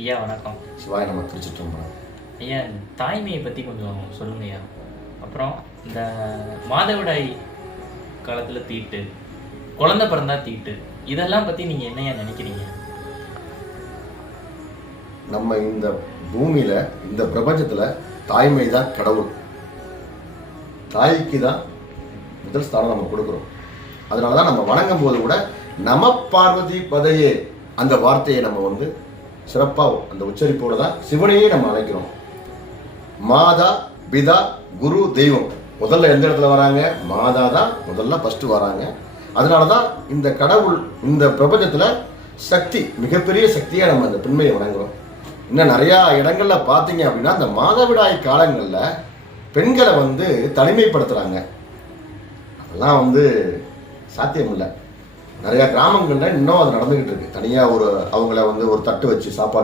ஐயா வணக்கம். சிவாய நம்ம திருச்சிற்றம்பலம். ஐயா தாய்மையை பற்றி கொஞ்சம் சொல்லுங்க ஐயா. அப்புறம் இந்த மாதவிடாய் காலத்தில் தீட்டு, குழந்தை பிறந்தா தீட்டு, இதெல்லாம் பற்றி நீங்கள் என்னையா நினைக்கிறீங்க? நம்ம இந்த பூமியில இந்த பிரபஞ்சத்துல தாய்மை தான் கடவுள். தாய்க்கு தான் முதல் ஸ்தானம் நம்ம கொடுக்குறோம். அதனாலதான் நம்ம வணங்கும் போது கூட நம பார்வதி பதையே அந்த வார்த்தையை நம்ம சிறப்பாக அந்த உச்சரிப்போடு தான் சிவனையே நம்ம அழைக்கிறோம். மாதா பிதா குரு தெய்வம் முதல்ல எந்த இடத்துல வராங்க? மாதா தான் முதல்ல ஃபர்ஸ்ட் வராங்க. அதனால தான் இந்த கடவுள் இந்த பிரபஞ்சத்தில் சக்தி, மிகப்பெரிய சக்தியாக நம்ம அந்த பெண்மையை வணங்குறோம். இன்னும் நிறையா இடங்கள்ல பார்த்தீங்க அப்படின்னா அந்த மாதவிடாய் காலங்களில் பெண்களை தனிமைப்படுத்துகிறாங்க. அதெல்லாம் சாத்தியம் இல்லை. நிறையா கிராமங்களில் இன்னும் அது நடந்துக்கிட்டு இருக்கு. தனியாக அவங்கள ஒரு தட்டு வச்சு சாப்பாடு